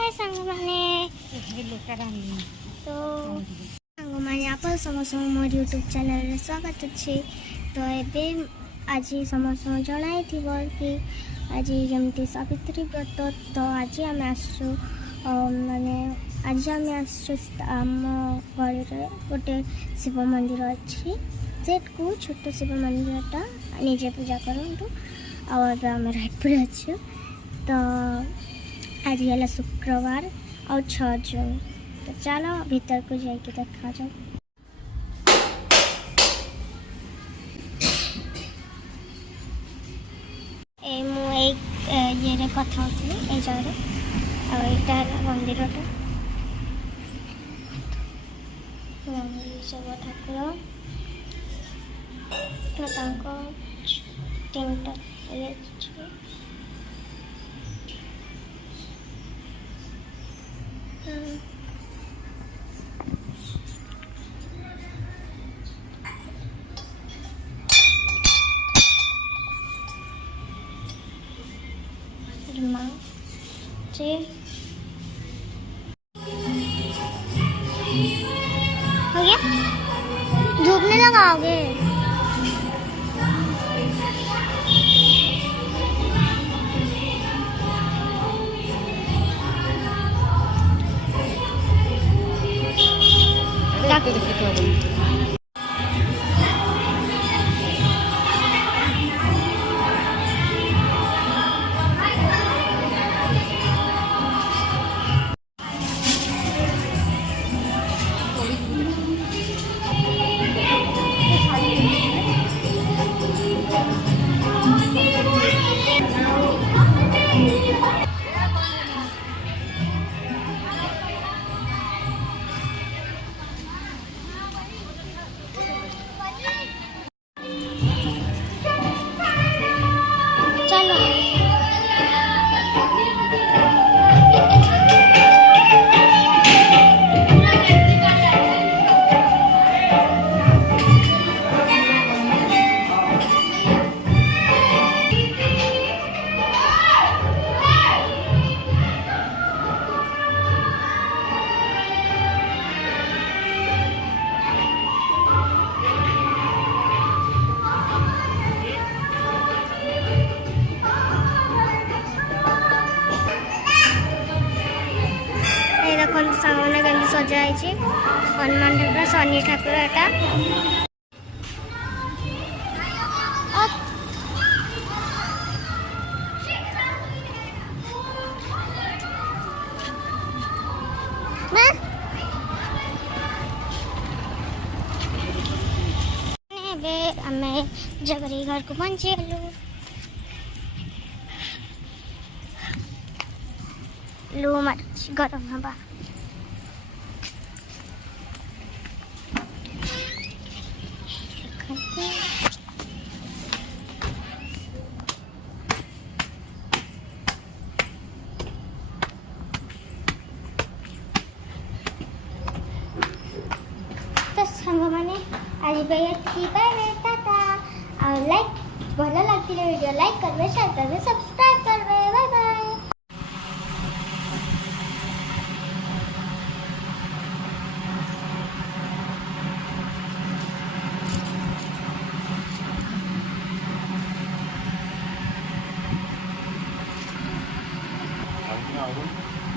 हाय सांग माने तो सांग माने आप समस्त मोर यूट्यूब चैनल रे स्वागत अछि। तो एबे आज समस्त जणाई थिबो कि आज जमती सावित्री व्रत तो आज आम आसु माने आज आम आसु आम घर गोटे शिव मंदिर अच्छी सेट को छोट शिव मंदिरटा निजे पूजा करूँ और आम रायपुर अच्छु। तो आज है शुक्रवार और 6 जून। तो चलो भीतर को जाके देखा जाओ। ये कथा होती जगह मंदिरटा सब ठाकुर तीनटा हो गया धूप नहीं लगाओगे? सामने केमती सजा हनुमान ठाकुर शनि ठाकुर एटा आम जगरी घर को पहुंची लू मार गरम हवा तो सांग मैंने आज बाय टाटा और लाइक भल लगती वीडियो लाइक करवे शेयर करवे सब्सक्राइब करवे बाय बाय। album